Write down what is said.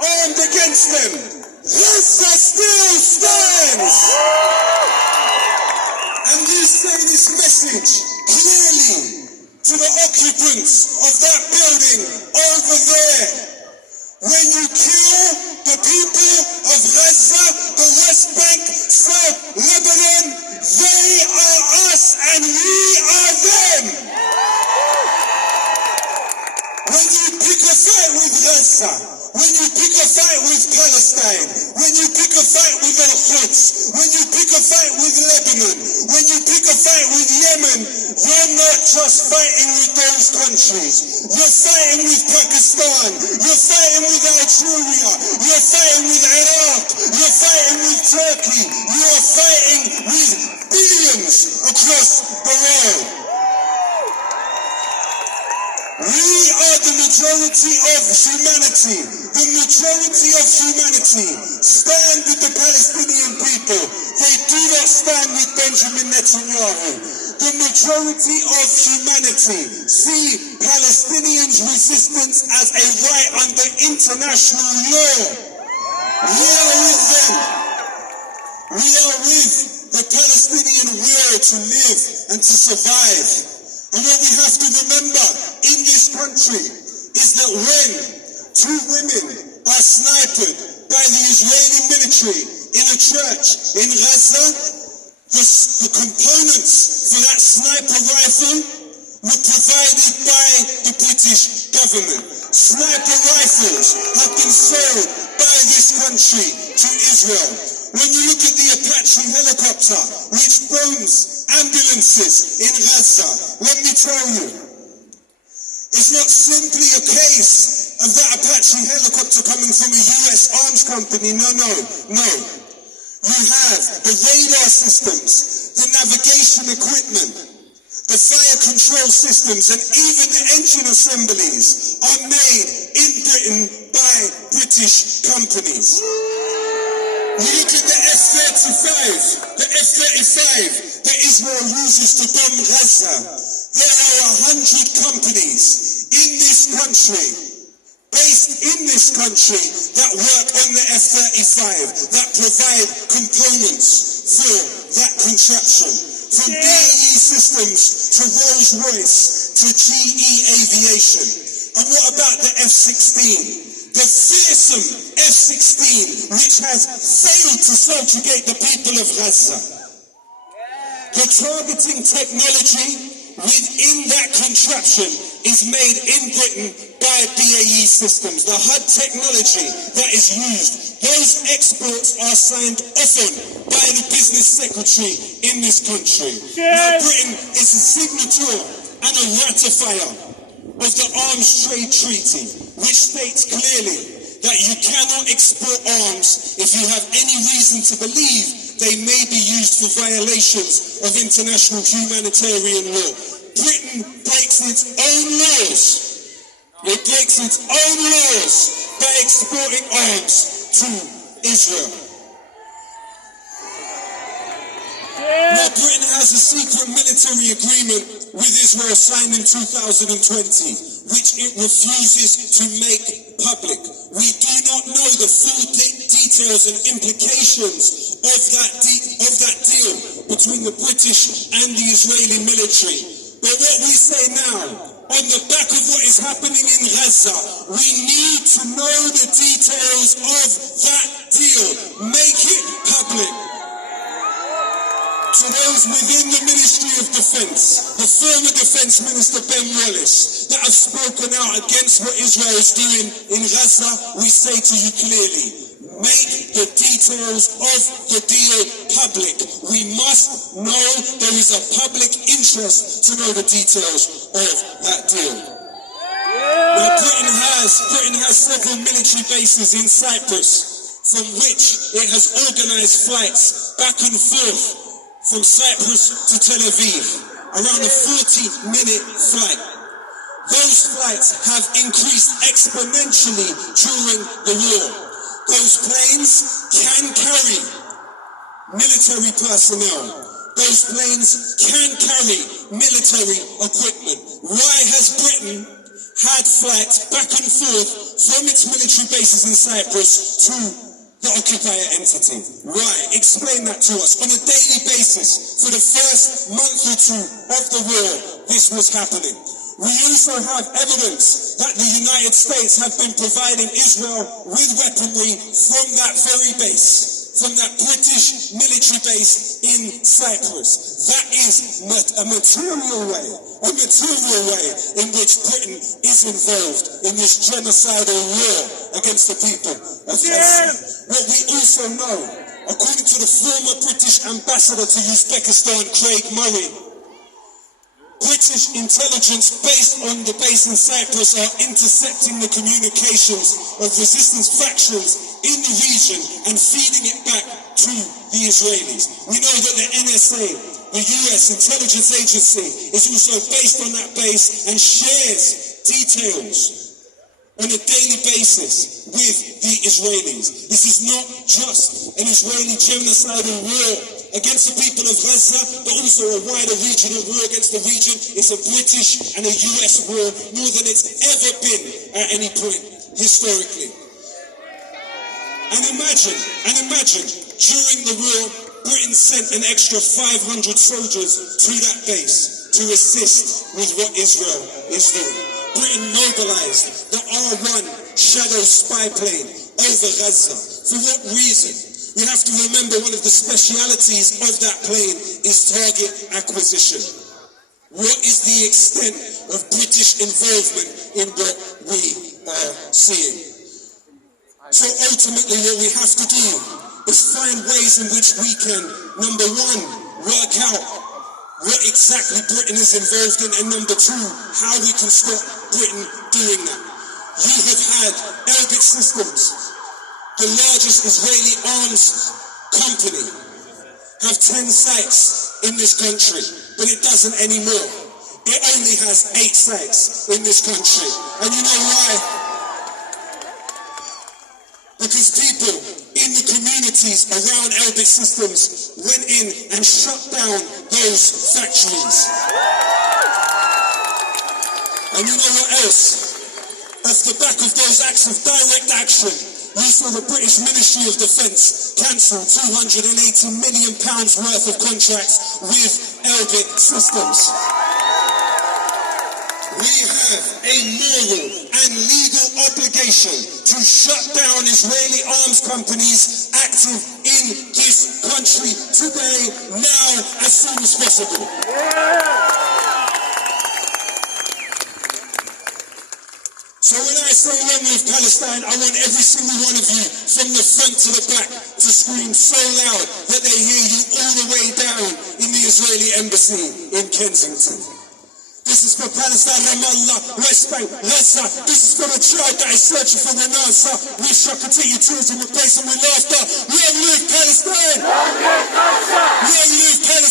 armed against them. Gaza still stands. And we say this message clearly to the occupants of that building over there. When you kill the people of Gaza, the West Bank, South Lebanon, they are us and we are them. When you pick a fight with Gaza, when you pick a fight with Palestine, when you pick a fight with Al-Quds, when you pick a fight with Lebanon, when you pick a fight with Yemen, you're not just fighting with those countries. You're fighting with Pakistan, you're fighting with Algeria, you're fighting with Iraq, you're fighting with Turkey, you're fighting with billions across the world. We are the majority of humanity. The majority of humanity stand with the Palestinian people. They do not stand with Benjamin Netanyahu. The majority of humanity see Palestinians' resistance as a right under international law. We are with them. We are with the Palestinian will to live and to survive. And what we have to remember in this country is that when two women are sniped by the Israeli military in a church in Gaza, the components for that sniper rifle were provided by the British government. Sniper rifles have been sold by this country to Israel. When you look at the Apache helicopter, which bombs ambulances in Gaza, let me tell you, it's not simply a case of that Apache helicopter coming from a US arms company. No. You have the radar systems, the navigation equipment, the fire control systems, and even the engine assemblies are made in Britain by British companies. You look at the F-35 that Israel uses to bomb Gaza. There are 100 companies in this country, based in this country, that work on the F-35, that provide components for that contraption. From BAE Systems to Rolls-Royce to GE Aviation. And what about the F-16? The fearsome F-16, which has failed to subjugate the people of Gaza. The targeting technology within that contraption is made in Britain by BAE Systems. The HUD technology that is used, those exports are signed off on by the business secretary in this country. Now Britain is a signature and a ratifier of the Arms Trade Treaty, which states clearly that you cannot export arms if you have any reason to believe they may be used for violations of international humanitarian law. Britain breaks its own laws. It breaks its own laws by exporting arms to Israel. Now, Britain has a secret military agreement with Israel signed in 2020, which it refuses to make public. We do not know the full details and implications of that deal between the British and the Israeli military. But what we say now, on the back of what is happening in Gaza, we need to know the details of that deal. Make it public. To those within the Ministry of Defence, the former Defence Minister Ben Wallace, that have spoken out against what Israel is doing in Gaza, we say to you clearly, make the details of the deal public. We must know, there is a public interest to know the details of that deal. Now Britain has several military bases in Cyprus, from which it has organised flights back and forth from Cyprus to Tel Aviv, around a 40-minute flight. Those flights have increased exponentially during the war. Those planes can carry military personnel. Those planes can carry military equipment. Why has Britain had flights back and forth from its military bases in Cyprus to the occupier entity. Right, explain that to us. On a daily basis, for the first month or two of the war, this was happening. We also have evidence that the United States have been providing Israel with weaponry from that very base, from that British military base in Cyprus. That is a material way in which Britain is involved in this genocidal war against the people of Gaza. What we also know, according to the former British ambassador to Uzbekistan, Craig Murray, British intelligence based on the base in Cyprus are intercepting the communications of resistance factions in the region and feeding it back to the Israelis. We know that the NSA, the US intelligence agency, is also based on that base and shares details on a daily basis with the Israelis. This is not just an Israeli genocidal war against the people of Gaza, but also a wider regional war against the region. It's a British and a US war, more than it's ever been at any point historically. And imagine, during the war, Britain sent an extra 500 soldiers to that base to assist with what Israel is doing. Britain mobilized the R-1 Shadow spy plane over Gaza. For what reason? We have to remember one of the specialities of that plane is target acquisition. What is the extent of British involvement in what we are seeing? So ultimately what we have to do is find ways in which we can, number one, work out what exactly Britain is involved in, and number two, how we can stop Britain doing that. You have had Elbit Systems, the largest Israeli arms company, have 10 sites in this country, but it doesn't anymore. It only has 8 sites in this country. And you know why? Because people in the communities around Elbit Systems went in and shut down those factories. And you know what else? Off the back of those acts of direct action, we saw the British Ministry of Defence cancel £280 million worth of contracts with Elbit Systems. We have a moral and legal obligation to shut down Israeli arms companies active in this country today, now, as soon as possible. So when I say long live Palestine, I want every single one of you, from the front to the back, to scream so loud that they hear you all the way down in the Israeli embassy in Kensington. This is for Palestine, Ramallah, West Bank, Gaza. This is for the child that is searching for an answer. We shall continue to replace them with laughter. Long live Palestine! Long live Gaza! Long live Palestine!